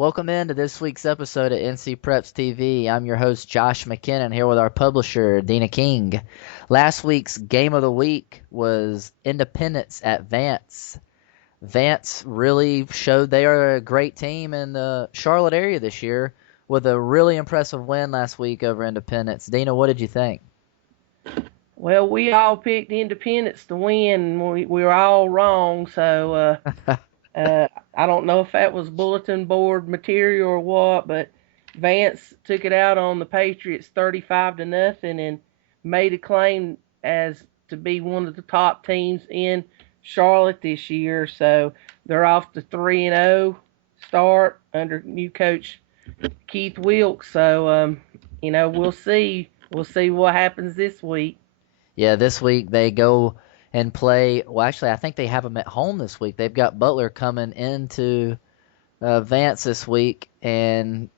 Welcome into this week's episode of NC Preps TV. I'm your host, Josh McKinnon, here with our publisher, Deana King. Last week's game of the week was Independence at Vance. Vance really showed they are a great team in the Charlotte area this year with a really impressive win last week over Independence. Deana, what did you think? Well, we all picked Independence to win, and we were all wrong. So I don't know if that was bulletin board material or what, but Vance took it out on the Patriots 35-0 and made a claim as to be one of the top teams in Charlotte this year. So they're off to 3-0 start under new coach Keith Wilkes. So we'll see. We'll see what happens this week. Yeah, this week they go and play. Well, actually, I think they have them at home this week. They've got Butler coming into Vance this week, and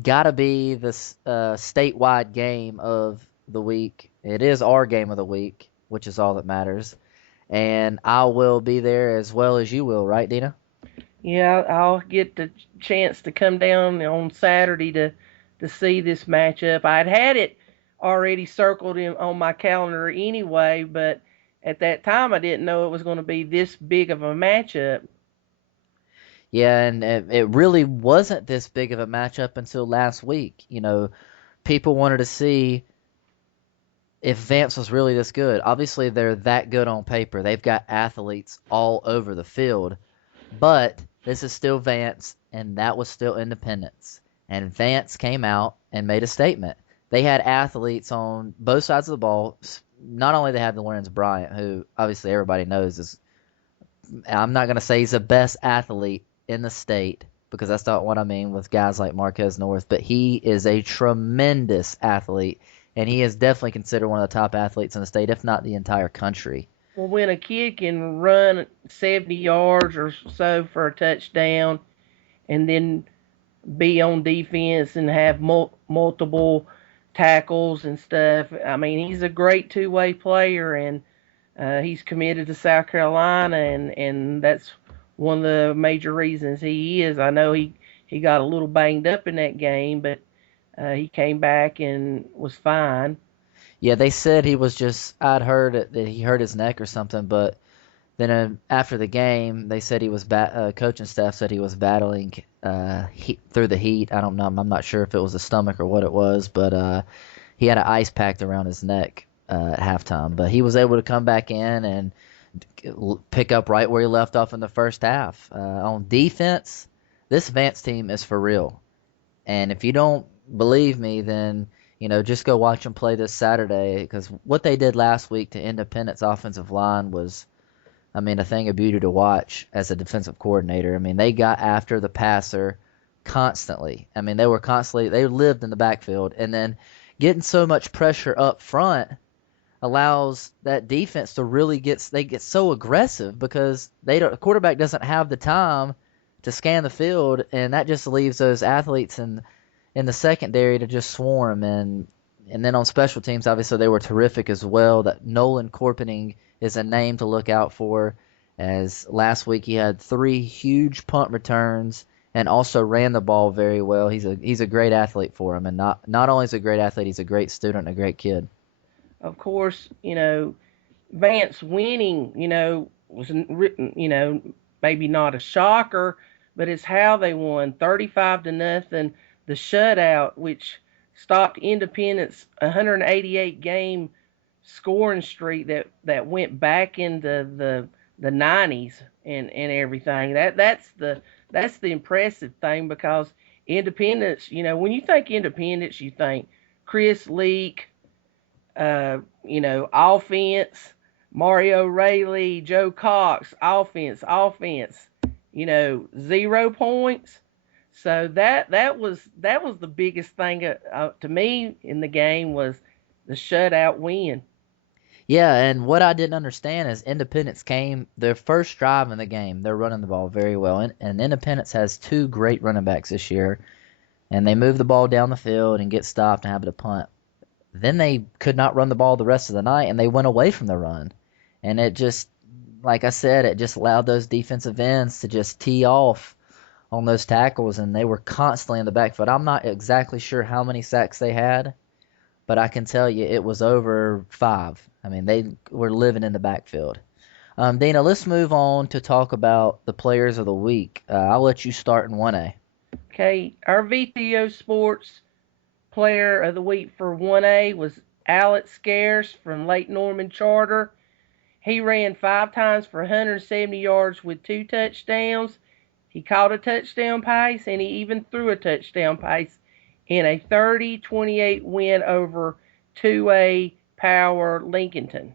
gotta be the statewide game of the week. It is our game of the week, which is all that matters. And I will be there as well as you will, right, Deana? Yeah, I'll get the chance to come down on Saturday to see this matchup. I'd had it already circled on my calendar anyway, but at that time I didn't know it was going to be this big of a matchup. Yeah, and it really wasn't this big of a matchup until last week. People wanted to see if Vance was really this good. Obviously, they're that good on paper. They've got athletes all over the field. But this is still Vance, and that was still Independence. And Vance came out and made a statement. They had athletes on both sides of the ball. Not only they had the Lorenz Bryant, who obviously everybody knows is, I'm not going to say he's the best athlete in the state, because that's not what I mean with guys like Marquez North, but he is a tremendous athlete, and he is definitely considered one of the top athletes in the state, if not the entire country. Well, when a kid can run 70 yards or so for a touchdown and then be on defense and have multiple tackles and stuff, I mean, he's a great two-way player, and he's committed to South Carolina, and that's one of the major reasons he is. I know he got a little banged up in that game, but he came back and was fine. Yeah, they said he was just, I'd heard that he hurt his neck or something, but then after the game, they said he was coaching staff said he was battling through the heat. I don't know. I'm not sure if it was the stomach or what it was, but he had an ice packed around his neck at halftime. But he was able to come back in and pick up right where he left off in the first half. On defense, this Vance team is for real. And if you don't believe me, then just go watch them play this Saturday, because what they did last week to Independence offensive line was, I mean, a thing of beauty to watch as a defensive coordinator. I mean, they got after the passer constantly. I mean, they lived in the backfield, and then getting so much pressure up front allows that defense to really get so aggressive, because the quarterback doesn't have the time to scan the field, and that just leaves those athletes in the secondary to just swarm. And then on special teams, obviously they were terrific as well. That Nolan Corpening is a name to look out for, as last week he had 3 huge punt returns and also ran the ball very well. He's a great athlete for him, and not only is he a great athlete, he's a great student and a great kid. Of course, Vance winning, was written, maybe not a shocker, but it's how they won 35-0. The shutout, which stopped Independence 188 game scoring streak that went back into the 90s and everything. That's the impressive thing, because Independence, when you think Independence, you think Chris Leak, offense, Mario Rayleigh, Joe Cox, offense, 0 points. So that was the biggest thing to me in the game, was the shutout win. Yeah, and what I didn't understand is Independence came their first drive in the game. They're running the ball very well, and Independence has 2 great running backs this year, and they move the ball down the field and get stopped and have to punt. Then they could not run the ball the rest of the night, and they went away from the run. And it just, like I said, it just allowed those defensive ends to just tee off on those tackles, and they were constantly in the backfield. I'm not exactly sure how many sacks they had, but I can tell you it was over 5. I mean, they were living in the backfield. Dana, let's move on to talk about the players of the week. I'll let you start in 1A. Okay, our VTO Sports Player of the Week for 1A was Alex Scarce from Lake Norman Charter. He ran 5 times for 170 yards with 2 touchdowns. He caught a touchdown pass, and he even threw a touchdown pass in a 30-28 win over 2A Power Lincolnton.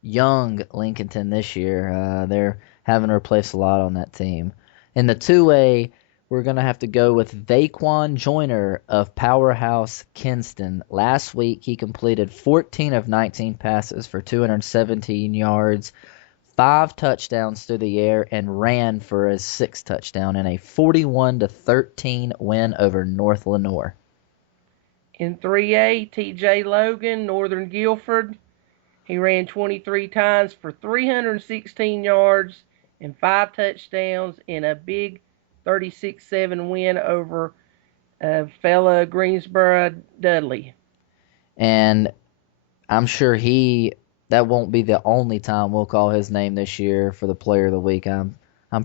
Young Lincolnton this year. They're having to replace a lot on that team. In the 2A, we're going to have to go with Vaquan Joyner of Powerhouse Kinston. Last week, he completed 14 of 19 passes for 217 yards, 5 touchdowns through the air, and ran for his 6th touchdown in a 41-13 win over North Lenoir. In 3A, TJ Logan, Northern Guilford. He ran 23 times for 316 yards and 5 touchdowns in a big 36-7 win over fella Greensboro Dudley. And I'm sure that won't be the only time we'll call his name this year for the player of the week. I'm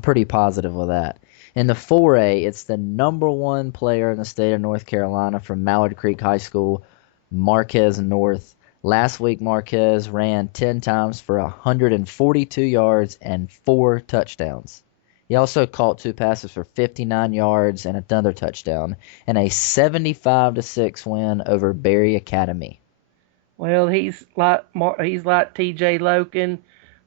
pretty positive of that. In the 4A, it's the number 1 player in the state of North Carolina from Mallard Creek High School, Marquez North. Last week, Marquez ran 10 times for 142 yards and 4 touchdowns. He also caught 2 passes for 59 yards and another touchdown in a 75-6 win over Berry Academy. Well, he's like T.J. Loken.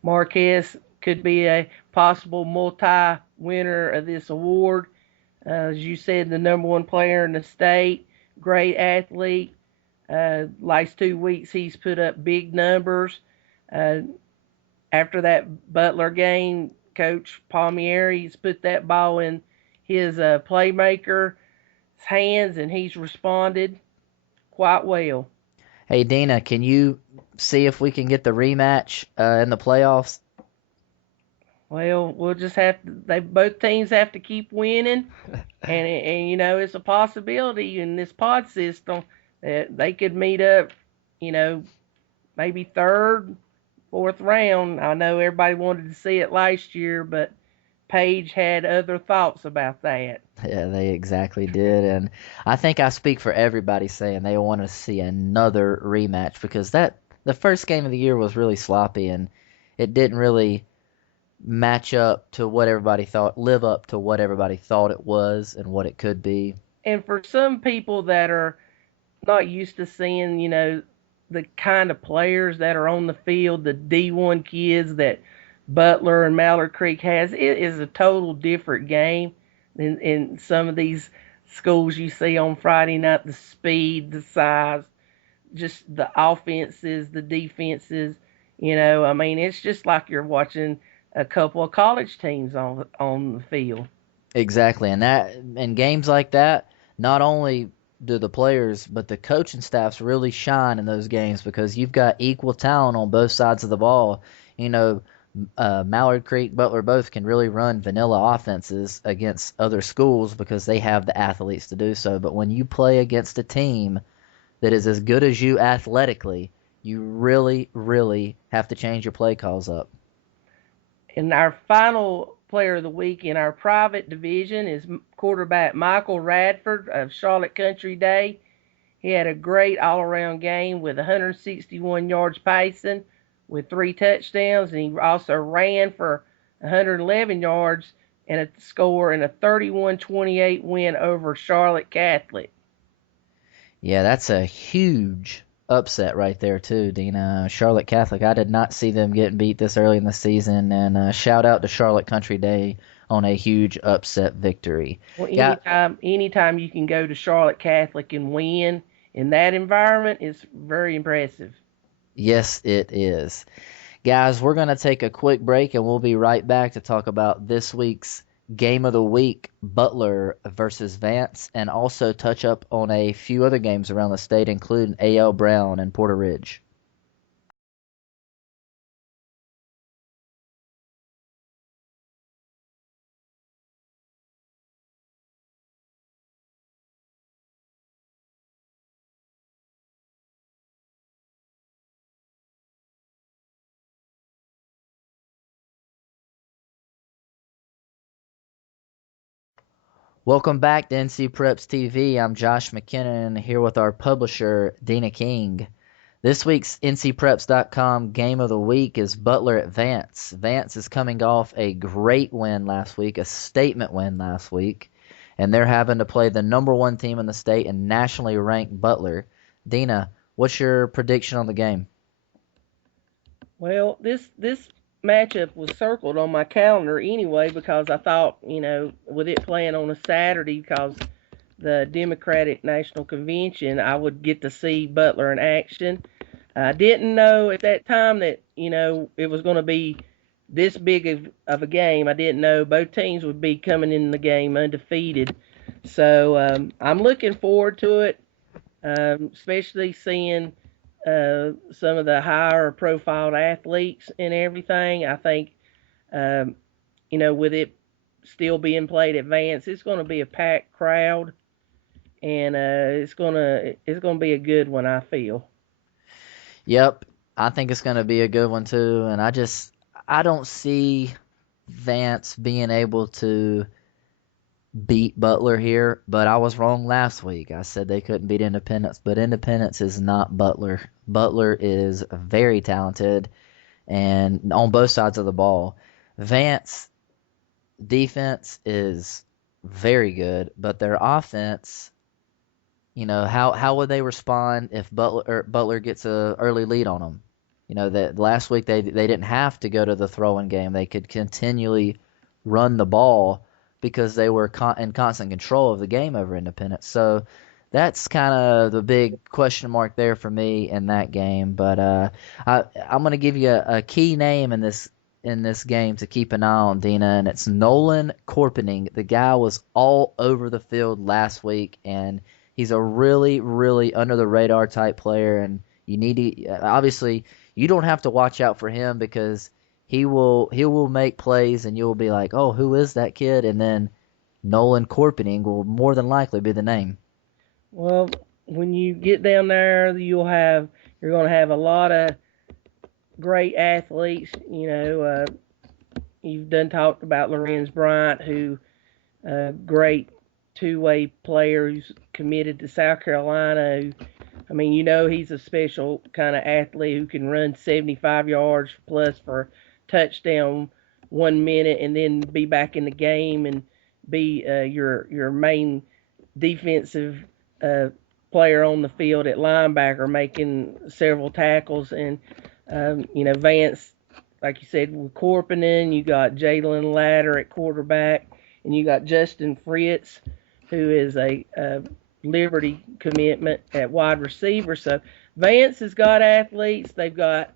Marquez could be a possible multi-winner of this award. As you said, the number 1 player in the state, great athlete. Last 2 weeks, he's put up big numbers. Uh, After that Butler game, Coach Palmieri's put that ball in his playmaker's hands, and he's responded quite well. Hey, Dina, can you see if we can get the rematch in the playoffs? Well, we'll just have to. They both teams have to keep winning, and it's a possibility in this pod system that they could meet up. You know, maybe third, fourth round. I know everybody wanted to see it last year, but Paige had other thoughts about that. Yeah, they exactly did. And I think I speak for everybody saying they want to see another rematch because the first game of the year was really sloppy and it didn't really match up to what everybody thought, live up to what everybody thought it was and what it could be. And for some people that are not used to seeing, the kind of players that are on the field, the D1 kids that Butler and Mallard Creek has, it is a total different game in some of these schools you see on Friday night. The speed, the size, just the offenses, the defenses. I mean, it's just like you're watching a couple of college teams on the field. Exactly. And that in games like that, not only do the players but the coaching staffs really shine in those games because you've got equal talent on both sides of the ball. You know, Mallard Creek, Butler both can really run vanilla offenses against other schools because they have the athletes to do so. But when you play against a team that is as good as you athletically, you really, really have to change your play calls up. And our final player of the week in our private division is quarterback Michael Radford of Charlotte Country Day. He had a great all around game with 161 yards passing with 3 touchdowns, and he also ran for 111 yards and a score in a 31-28 win over Charlotte Catholic. Yeah, that's a huge upset right there too, Dina. Charlotte Catholic. I did not see them getting beat this early in the season, and shout out to Charlotte Country Day on a huge upset victory. Well, Yeah, anytime you can go to Charlotte Catholic and win in that environment is very impressive. yes, it is. Guys, we're going to take a quick break and we'll be right back to talk about this week's game of the week, Butler versus Vance, and also touch up on a few other games around the state, including A.L. Brown and Porter Ridge. Welcome back to NC Preps TV. I'm Josh McKinnon here with our publisher, Deana King. This week's NCPreps.com game of the week is Butler at Vance. Vance is coming off a great win last week, a statement win last week, and they're having to play the number one team in the state and nationally ranked Butler. Deana, what's your prediction on the game? Well, this matchup was circled on my calendar anyway because I thought, with it playing on a Saturday because the Democratic National Convention, I would get to see Butler in action. I didn't know at that time that, it was going to be this big of a game. I didn't know both teams would be coming in the game undefeated. So I'm looking forward to it, especially seeing some of the higher profiled athletes and everything. I think, um, with it still being played at Vance, it's going to be a packed crowd, and it's gonna be a good one. I feel. Yep, I think it's going to be a good one too, and I don't see Vance being able to beat Butler here, but I was wrong last week. I said they couldn't beat Independence, but Independence is not Butler. Butler is very talented and on both sides of the ball. Vance defense is very good, but their offense, how would they respond if Butler gets a early lead on them? That last week they didn't have to go to the throwing game. They could continually run the ball because they were in constant control of the game over Independence. So that's kind of the big question mark there for me in that game. But I'm going to give you a key name in this game to keep an eye on, Deana, and it's Nolan Korpening. The guy was all over the field last week, and he's a really, really under the radar type player. And you need to obviously you don't have to watch out for him because he will make plays, and you'll be like, oh, who is that kid? And then Nolan Korpening will more than likely be the name. Well, when you get down there, you're going to have a lot of great athletes. You've done talked about Lorenz Bryant, who great two-way player who's committed to South Carolina. I mean, he's a special kind of athlete who can run 75 yards plus for a touchdown 1 minute and then be back in the game and be your main defensive uh, player on the field at linebacker, making several tackles. And Vance, like you said, with Corpinen, you got Jalen Ladder at quarterback, and you got Justin Fritz, who is a Liberty commitment at wide receiver. So Vance has got athletes. They've got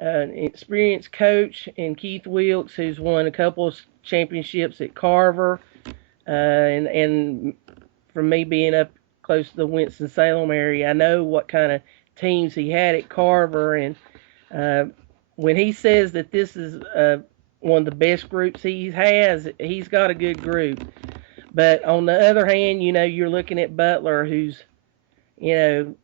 an experienced coach in Keith Wilkes, who's won a couple of championships at Carver. And from me being up close to the Winston-Salem area, I know what kind of teams he had at Carver. And uh, when he says that this is one of the best groups he has, he's got a good group. But on the other hand, you're looking at Butler, who's, you know,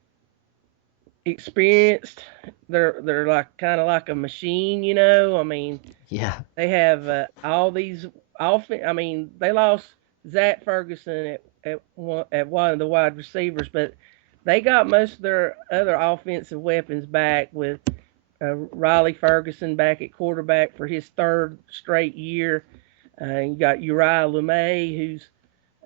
experienced. They're like kind of like a machine. I mean, Yeah, they have all these I mean, they lost Zach Ferguson at one of the wide receivers, but they got most of their other offensive weapons back with Riley Ferguson back at quarterback for his third straight year. You got Uriah LeMay, who's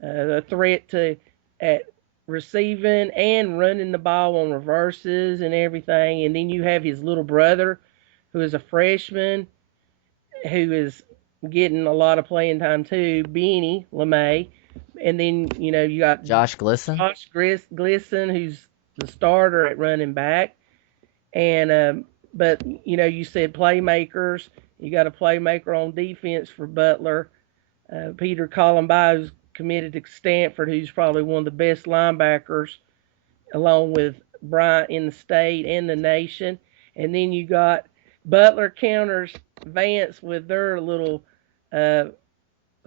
a threat to at receiving and running the ball on reverses and everything. And then you have his little brother, who is a freshman, who is getting a lot of playing time too, Beanie LeMay. And then you got Josh Glisson. Josh Glisson, who's the starter at running back. And but you said playmakers. You got a playmaker on defense for Butler, Peter Columbi, who's committed to Stanford, who's probably one of the best linebackers, along with Bryant in the state and the nation. And then you got Butler counters Vance with their little uh,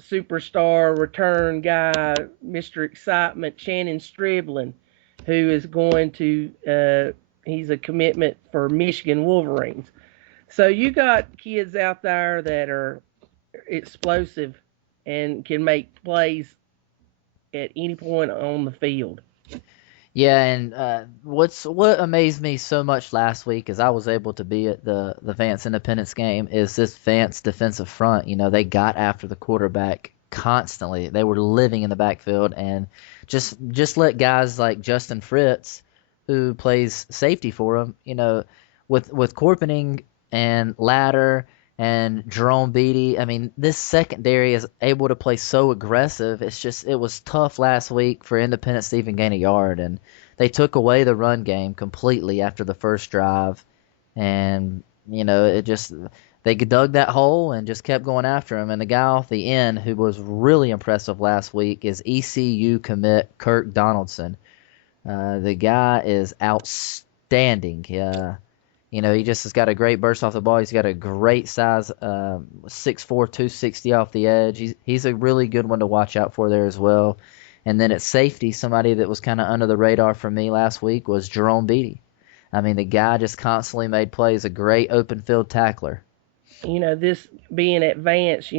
superstar return guy, Mr. Excitement, Shannon Striblin, who is going to, he's a commitment for Michigan Wolverines. So you got kids out there that are explosive and can make plays at any point on the field. Yeah, and what amazed me so much last week is I was able to be at the Vance Independence game is this Vance defensive front. You know, they got after the quarterback constantly. They were living in the backfield and just let guys like Justin Fritz, who plays safety for them, you know, with Corpening and Ladder and Jerome Beatty. I mean, this secondary is able to play so aggressive. It was tough last week for Independence to even gain a yard, and they took away the run game completely after the first drive, and you know it just they dug that hole and just kept going after him. And the guy off the end who was really impressive last week is ECU commit Kirk Donaldson. The guy is outstanding. You know, he just has got a great burst off the ball. He's got a great size, 6'4", 260 off the edge. He's a really good one to watch out for there as well. And then at safety, somebody that was kind of under the radar for me last week was Jerome Beatty. I mean, the guy just constantly made plays, a great open field tackler. This being advanced,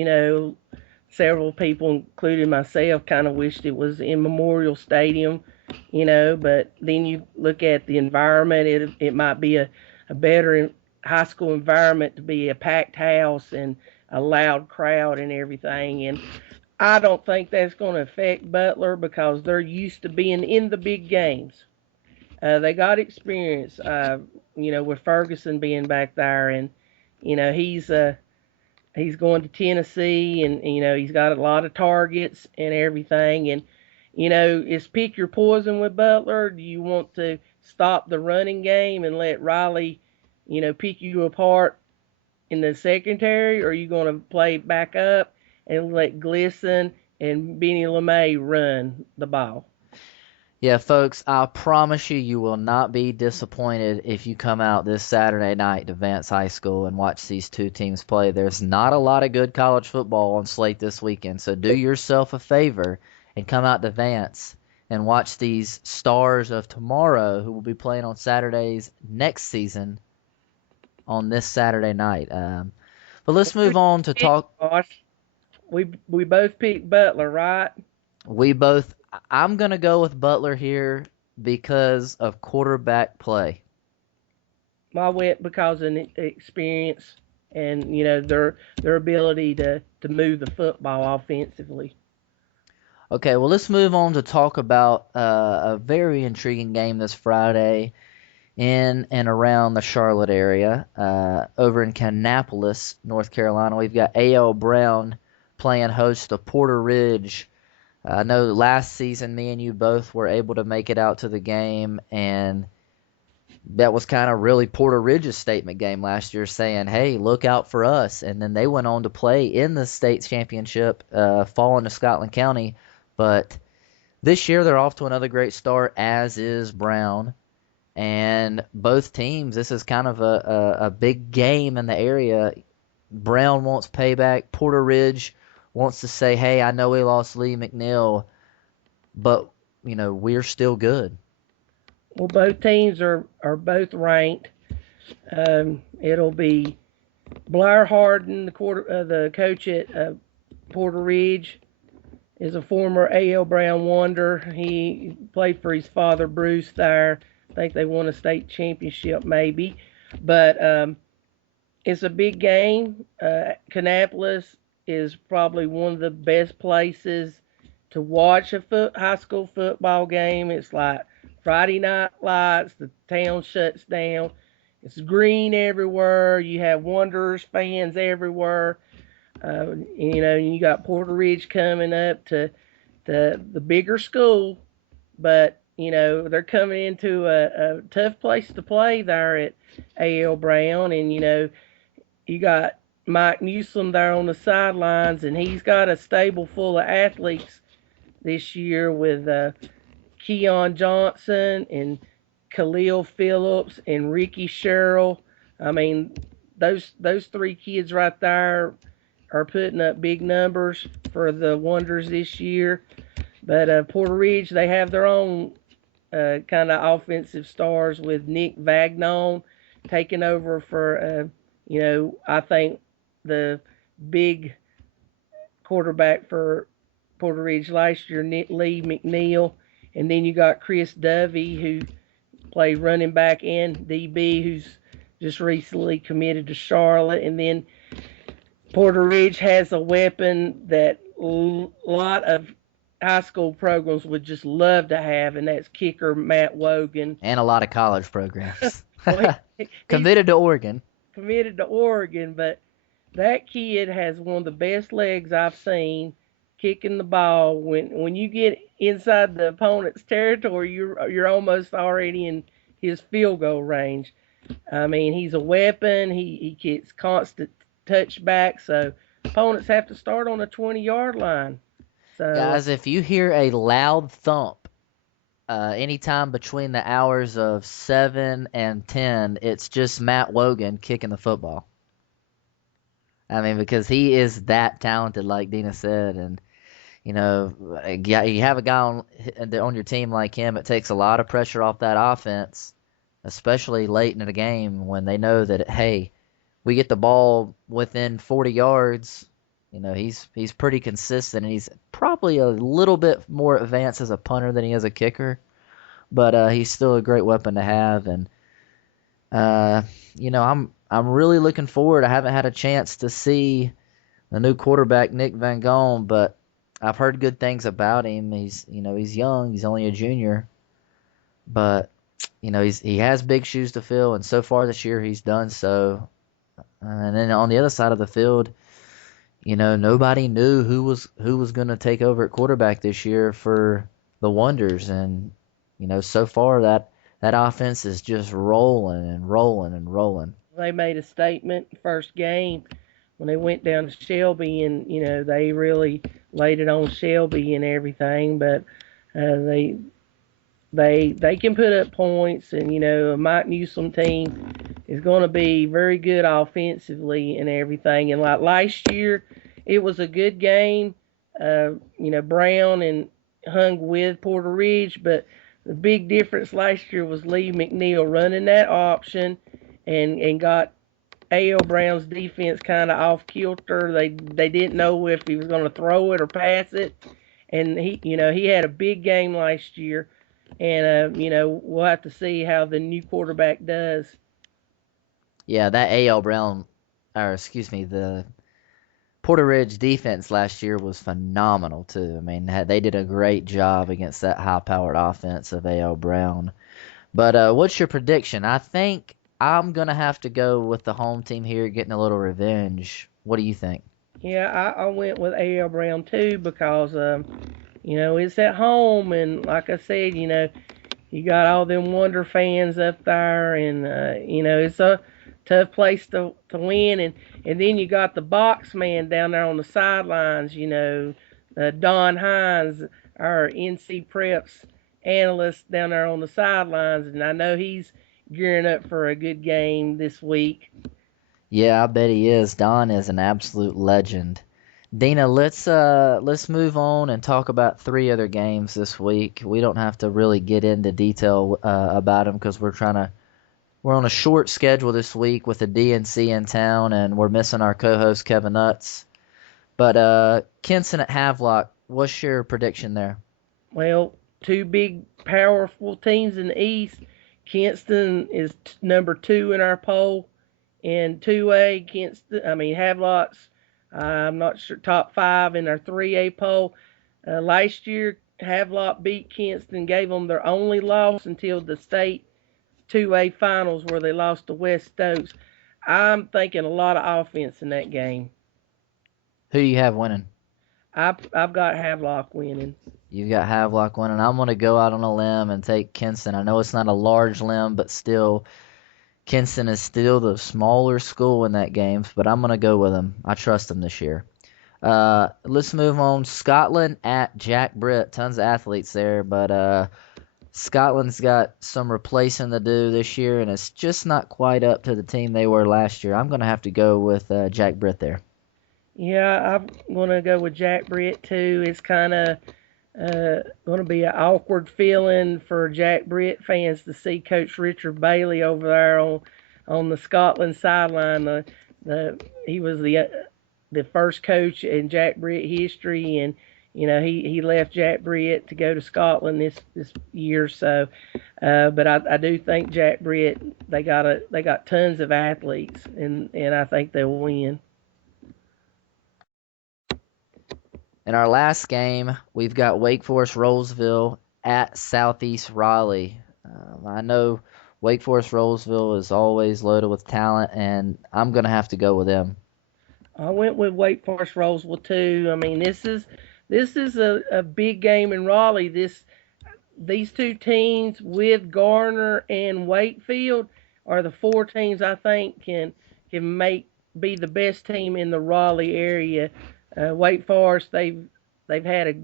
several people, including myself, kind of wished it was in Memorial Stadium, but then you look at the environment, it might be a better high school environment to be a packed house and a loud crowd and everything. And I don't think that's going to affect Butler because they're used to being in the big games. They got experience, with Ferguson being back there, and he's going to Tennessee, and he's got a lot of targets and everything. And it's pick your poison with Butler. Do you want to stop the running game and let Riley, pick you apart in the secondary, or are you going to play back up and let Glisson and Benny LeMay run the ball? Yeah, folks, I promise you, you will not be disappointed if you come out this Saturday night to Vance High School and watch these two teams play. There's not a lot of good college football on slate this weekend, so do yourself a favor and come out to Vance and watch these stars of tomorrow who will be playing on Saturdays next season on this Saturday night. But let's move on to talk. We both picked Butler, right? We both. I'm gonna go with Butler here because of quarterback play. I went because of experience and their ability to move the football offensively. Okay, well let's move on to talk about a very intriguing game this Friday in and around the Charlotte area. Over in Kannapolis, North Carolina, we've got A.L. Brown playing host to Porter Ridge. I know last season me and you both were able to make it out to the game, and that was kind of really Porter Ridge's statement game last year, saying, hey, look out for us. And then they went on to play in the state championship, falling to Scotland County. But this year they're off to another great start, as is Brown. And both teams, this is kind of a big game in the area. Brown wants payback. Porter Ridge wants to say, hey, I know we lost Lee McNeil, but, we're still good. Well, both teams are both ranked. It'll be Blair Harden, the coach at Porter Ridge, is a former A.L. Brown Wonder. He played for his father, Bruce, there. I think they won a state championship, maybe. But it's a big game. Kannapolis is probably one of the best places to watch a high school football game. It's like Friday night lights, the town shuts down. It's green everywhere. You have Wanderers fans everywhere. You got Porter Ridge coming up to the bigger school, but they're coming into a tough place to play there at A.L. Brown, and you got Mike Newsom there on the sidelines, and he's got a stable full of athletes this year with Keon Johnson and Khalil Phillips and Ricky Sherrill. I mean, those three kids right there are putting up big numbers for the Wonders this year. But Porter Ridge, they have their own kind of offensive stars with Nick Vagnon taking over for, I think the big quarterback for Porter Ridge last year, Lee McNeil, and then you got Chris Dovey, who played running back and DB, who's just recently committed to Charlotte. And then Porter Ridge has a weapon that a lot of high school programs would just love to have, and that's kicker Matt Wogan. And a lot of college programs. Well, he's Committed to Oregon. committed to Oregon, but that kid has one of the best legs I've seen kicking the ball. When you get inside the opponent's territory, you're almost already in his field goal range. I mean, he's a weapon. He gets constant touchback, so opponents have to start on the 20-yard line. So Guys, if you hear a loud thump anytime between the hours of 7 and 10, it's just Matt Wogan kicking the football. I mean, because he is that talented, like Deana said, and you have a guy on your team like him. It takes a lot of pressure off that offense, especially late in the game when they know that, hey, we get the ball within 40 yards. He's pretty consistent, and he's probably a little bit more advanced as a punter than he is a kicker, but he's still a great weapon to have. And I'm really looking forward. I haven't had a chance to see the new quarterback Nick Van Gogh, but I've heard good things about him. He's young. He's only a junior, but he has big shoes to fill, and so far this year he's done so. And then on the other side of the field, nobody knew who was going to take over at quarterback this year for the Wonders, and so far that offense is just rolling and rolling and rolling. they made a statement first game when they went down to Shelby, and they really laid it on Shelby and everything. But they can put up points, and a Mike Newsom team is going to be very good offensively and everything. And like last year, it was a good game. Brown and hung with Porter Ridge, but the big difference last year was Lee McNeil running that option and got A.L. Brown's defense kind of off kilter. They didn't know if he was going to throw it or pass it, and he had a big game last year, and we'll have to see how the new quarterback does. Yeah, that A.L. Brown, or excuse me, the Porter Ridge defense last year was phenomenal too. I mean, they did a great job against that high-powered offense of A.L. Brown. But what's your prediction? I think I'm going to have to go with the home team here, getting a little revenge. What do you think? Yeah, I went with A.L. Brown too because it's at home, and like I said, you got all them Wonder fans up there, and it's a tough place to win, and then you got the box man down there on the sidelines, Don Hines, our NC Preps analyst down there on the sidelines, and I know he's gearing up for a good game this week. Yeah, I bet he is. Don is an absolute legend. Deana, let's move on and talk about 3 other games this week. We don't have to really get into detail about them because we're on a short schedule this week with the DNC in town, and we're missing our co-host Kevin Nuts. But Kinston at Havelock, what's your prediction there? Well, 2 big, powerful teams in the East. Kinston is number 2 in our poll. In 2A, Havelock's, I'm not sure, top 5 in our 3A poll. Last year, Havelock beat Kinston, gave them their only loss until the state 2A finals where they lost to West Stokes. I'm thinking a lot of offense in that game. Who do you have winning? I've got Havelock winning. You got Havelock winning. I'm going to go out on a limb and take Kinston. I know it's not a large limb, but still, Kinston is still the smaller school in that game, but I'm going to go with them. I trust them this year. Let's move on. Scotland at Jack Britt. Tons of athletes there, but Scotland's got some replacing to do this year, and it's just not quite up to the team they were last year. I'm going to have to go with Jack Britt there. Yeah, I'm going to go with Jack Britt, too. It's kind of going to be an awkward feeling for Jack Britt fans to see Coach Richard Bailey over there on the Scotland sideline. He was the first coach in Jack Britt history, and he left Jack Britt to go to Scotland this year. So, but I do think Jack Britt they got tons of athletes, and I think they'll win. In our last game, we've got Wake Forest Rolesville at Southeast Raleigh. I know Wake Forest Rolesville is always loaded with talent, and I'm going to have to go with them. I went with Wake Forest Roseville too. I mean, this is a big game in Raleigh. These two teams with Garner and Wakefield are the four teams I think can make be the best team in the Raleigh area. Wake Forest they've had a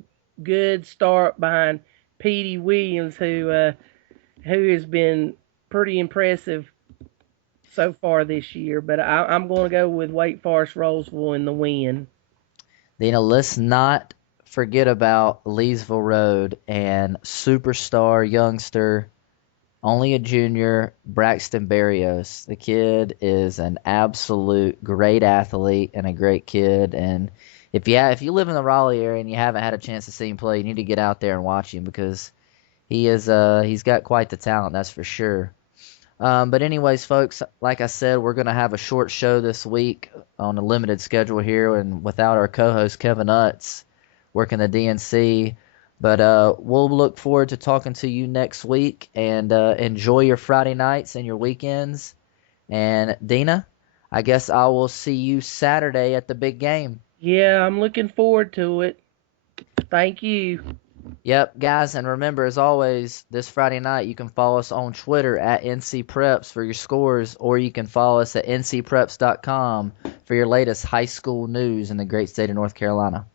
good start behind Petey Williams who has been pretty impressive so far this year. But I'm going to go with Wake Forest Roseville in the win. Let's not forget about Leesville Road and superstar youngster, only a junior, Braxton Berrios. The kid is an absolute great athlete and a great kid. And if you live in the Raleigh area and you haven't had a chance to see him play, you need to get out there and watch him because he's got quite the talent, that's for sure. But anyways, folks, like I said, we're gonna have a short show this week on a limited schedule here, and without our co-host Kevin Utz working the DNC. But we'll look forward to talking to you next week, and enjoy your Friday nights and your weekends. And Deana, I guess I will see you Saturday at the big game. Yeah, I'm looking forward to it. Thank you. Yep, guys, and remember, as always, this Friday night you can follow us on Twitter at NC Preps for your scores, or you can follow us at ncpreps.com for your latest high school news in the great state of North Carolina.